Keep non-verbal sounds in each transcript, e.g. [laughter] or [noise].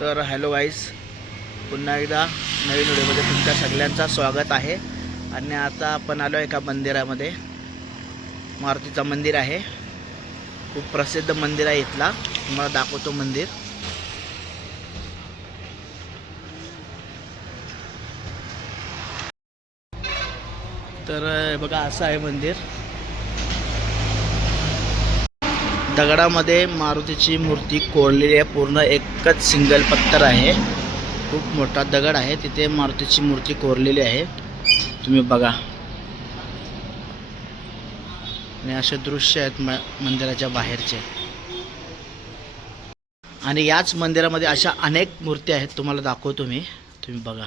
तर हॅलो गाईस पुन्हा एकदा नवीन व्हिडिओमध्ये तुमच्या सगळ्यांचा स्वागत आहे. आणि आता आपण आलो एका मंदिरामध्ये. मारुतीचं मंदिर आहे. खूप प्रसिद्ध मंदिर आहे इथला. तुम्हाला दाखवतो मंदिर. तर बघा असं आहे मंदिर. दगडामध्ये मारुतीची मूर्ती कोरलेली आहे. पूर्ण एकच सिंगल पत्थर आहे. खूप मोठा दगड आहे. तिथे मारुतीची मूर्ती कोरलेली आहे. तुम्ही बघा. आणि असे दृश्य आहेत म मंदिराच्या बाहेरचे. आणि याच मंदिरामध्ये अशा अनेक मूर्ती आहेत. तुम्हाला दाखवतो मी. तुम्ही बघा.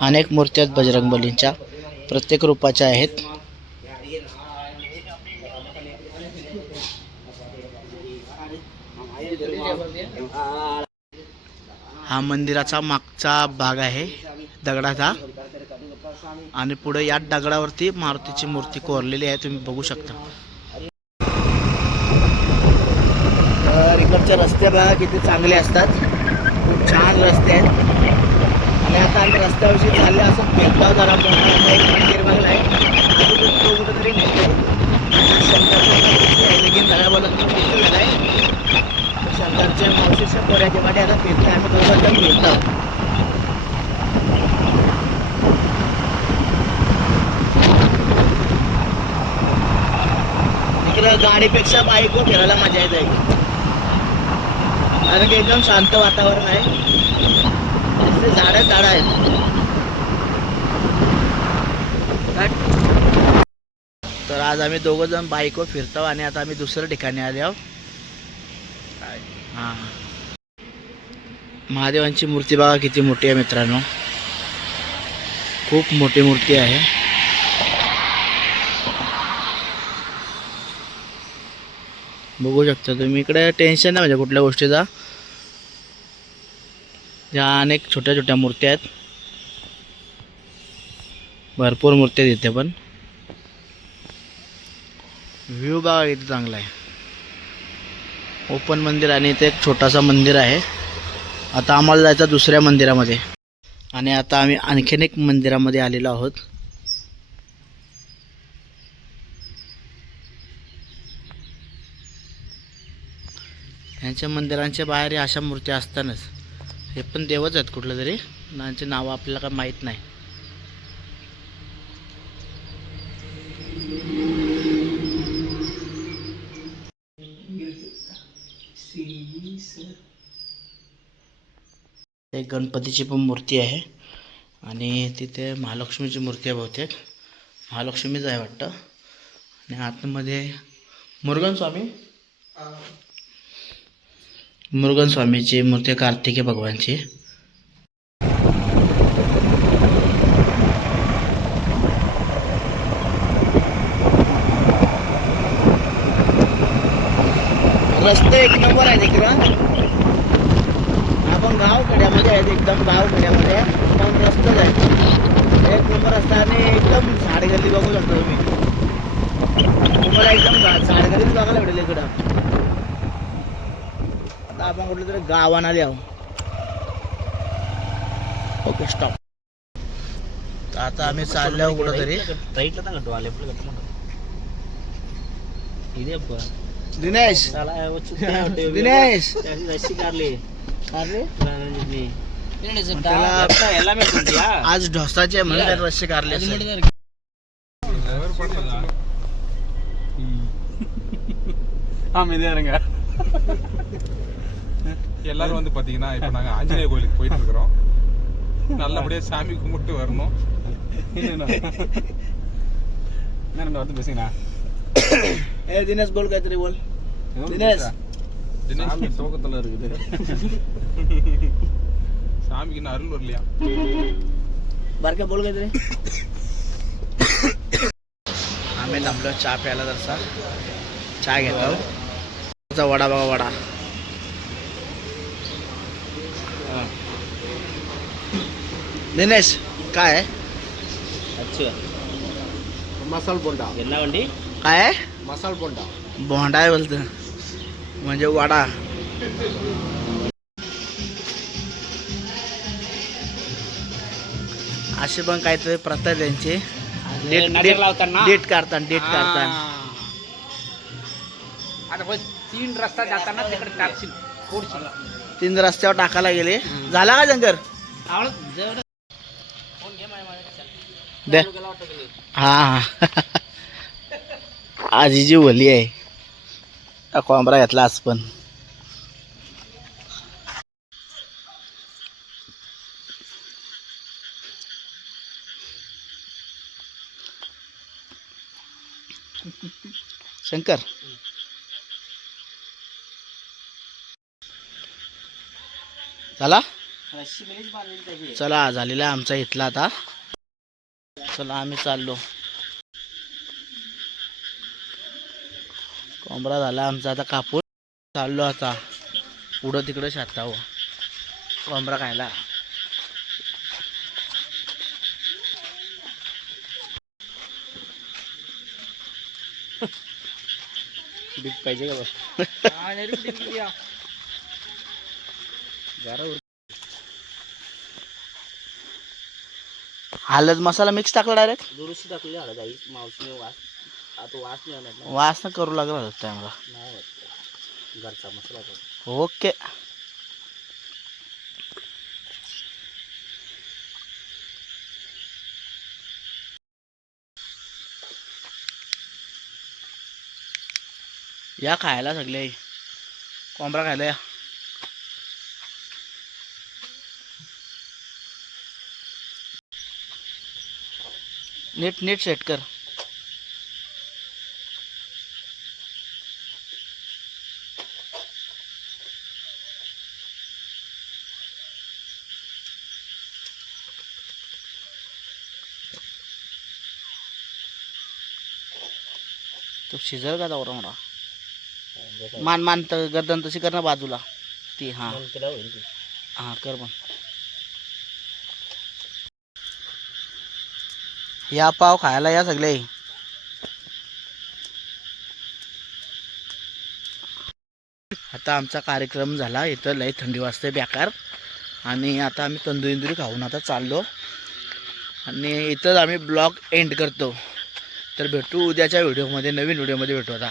अनेक मूर्ती आहेत बजरंग बलींच्या. प्रत्येक रूपाच्या आहेत. हा मंदिराचा मागचा भाग आहे दगडाचा. आणि पुढे या दगडावरती मारुतीची मूर्ती कोरलेली आहे तुम्ही बघू शकता. तर इकडचे रस्ते बघा किती चांगले असतात. खूप छान रस्ते आहेत. आणि आता आम्ही रस्त्याविषयी चालले असं भेदभाव जरा मोठा एक मंदिर बनलं आहे. अजून तो कुठेतरी नेतोय लगीन झाल्या बोलत झाला आहे. शंकरच्या मावशीच्या पोऱ्याच्या वाटे आता फिरतोय आम्ही दोघं जण फिरतो गाडीपेक्षा बाईकवर फिरायला मजा येत. आहे कारण की एकदम शांत वातावरण आहे. नुसते झाडं आहेत. तर आज आम्ही दोघं जण बाईकवर फिरतो आणि आता आम्ही दुसऱ्या ठिकाणी आले आहोत. हां. महादेवांची मूर्ती बघा किती मोठी आहे मित्रांनो. खूप मोठी मूर्ती आहे. बघू शकता तुम्ही. इकडे टेन्शन नाही म्हणजे कुठल्या गोष्टीचा. या अनेक छोट्या छोट्या मूर्त्या आहेत. भरपूर मूर्त्या आहेत पण. व्ह्यू बघा इथे चांगला आहे. ओपन मंदिर आणि इथे एक छोटासा मंदिर आहे. आता आम्हाला जायचं दुसऱ्या मंदिरामध्ये. आणि आता आम्ही आणखीन एक मंदिरामध्ये आलेलो आहोत. यांच्या मंदिरांच्या बाहेर अशा मूर्त्या असतानाच हे पण देवच आहेत कुठलं तरी. त्यांचे नाव आपल्याला काय माहीत नाही. एक गणपतीची पण मूर्ती आहे. आणि तिथे महालक्ष्मीची मूर्ती आहे बहुतेक. महालक्ष्मीच आहे वाटतं. आणि आतमध्ये मुरुगन स्वामी. मुरुगन स्वामीची मूर्ती कार्तिकी भगवानची. रस्ते एक नंबर आहेत इकडं. आपण गाव खेड्यामध्ये आहेत एकदम गाव खेड्यामध्ये पण रस्ताच आहे एक नंबर रस्ता आणि एकदम झाड झाडगल्ली बघू शकता तुम्ही. तुम्हाला एकदम झाड झाडगल्लीच बघायला भेटेल इकडं. आपण कुठलं तरी गावाना आले ओके स्टॉप आता आम्ही चाललो कुठं तरी दिनेश. दिनेश. आज ढोसाचे म्हणतात रस्ते कारले हा मी இருங்க இன்னைக்கு எல்லாரும் வந்து பாத்தீங்கன்னா இப்போ நாங்க ஆஞ்சநேய கோயிலுக்கு போயிட்டு இருக்கிறோம் நல்லபடியா சாமி கும்பிட்டு வரணும் என்ன வந்து பேசுங்கண்ணா ए दिनेश बोल काहीतरी बोल दिनेश தினேஷ் தூக்கத்துல இருக்குது சாமிக்கு இன்னும் அருள் வரலையா बारक्या बोल काहीतरी आम्ही थांबलो चहा प्यायला जरसा चहा घेतो त्याचा वडा बघा वडा निनेश काय अच्छा। मसाल बोंडा। येणार ఎన్నావండి काय मसाल बोंडा। बोंडा आहे बोलत. म्हणजे वडा. असे पण काहीतरी प्रथा आहे त्यांची. डेट लावताना? डेट काढतात डेट काढतात. तीन रस्ता जाताना तिकडे टाकशील तीन रस्त्यावर टाकायला गेले. झाला का जंगर दे. हा हा. [laughs] आजीची वली आहे. कोंबडा घेतला आज पण. शंकर. त्याची. चला झालेला आमचा इथला आता. चला आम्ही चाललो. कोंबडा झाला आमचा आता कापूस चाललो आता. पुढं तिकडं शाताव. कोंबडा खायला. बीक पाहिजे का हळद मसाला मिक्स टाकला डायरेक्ट दुरुस्ती टाकली हळद आई मावशीने वास आता वास नाही आणत ना. वास न करू लागला होता टायमाला नाही वाटत. घरचा मसाला तो. ओके. या खायला सगळे. कोंबडा खायला या. नीट नीट सेट कर. तो शिजल का म्हणजे काय? मान मान तर गर्दन तशी कर ना बाजूला. ती हा. हा कर पण या पाव खायला या सगळे. आता आमचा कार्यक्रम झाला. इथं लय थंडी वाजते बेकार. आणि आता आम्ही तंदुरी इंदुरी खाऊन आता चाललो. आणि इथंच आम्ही ब्लॉग एंड करतो. तर भेटू उद्याच्या व्हिडिओमध्ये नवीन व्हिडिओमध्ये भेटू आता.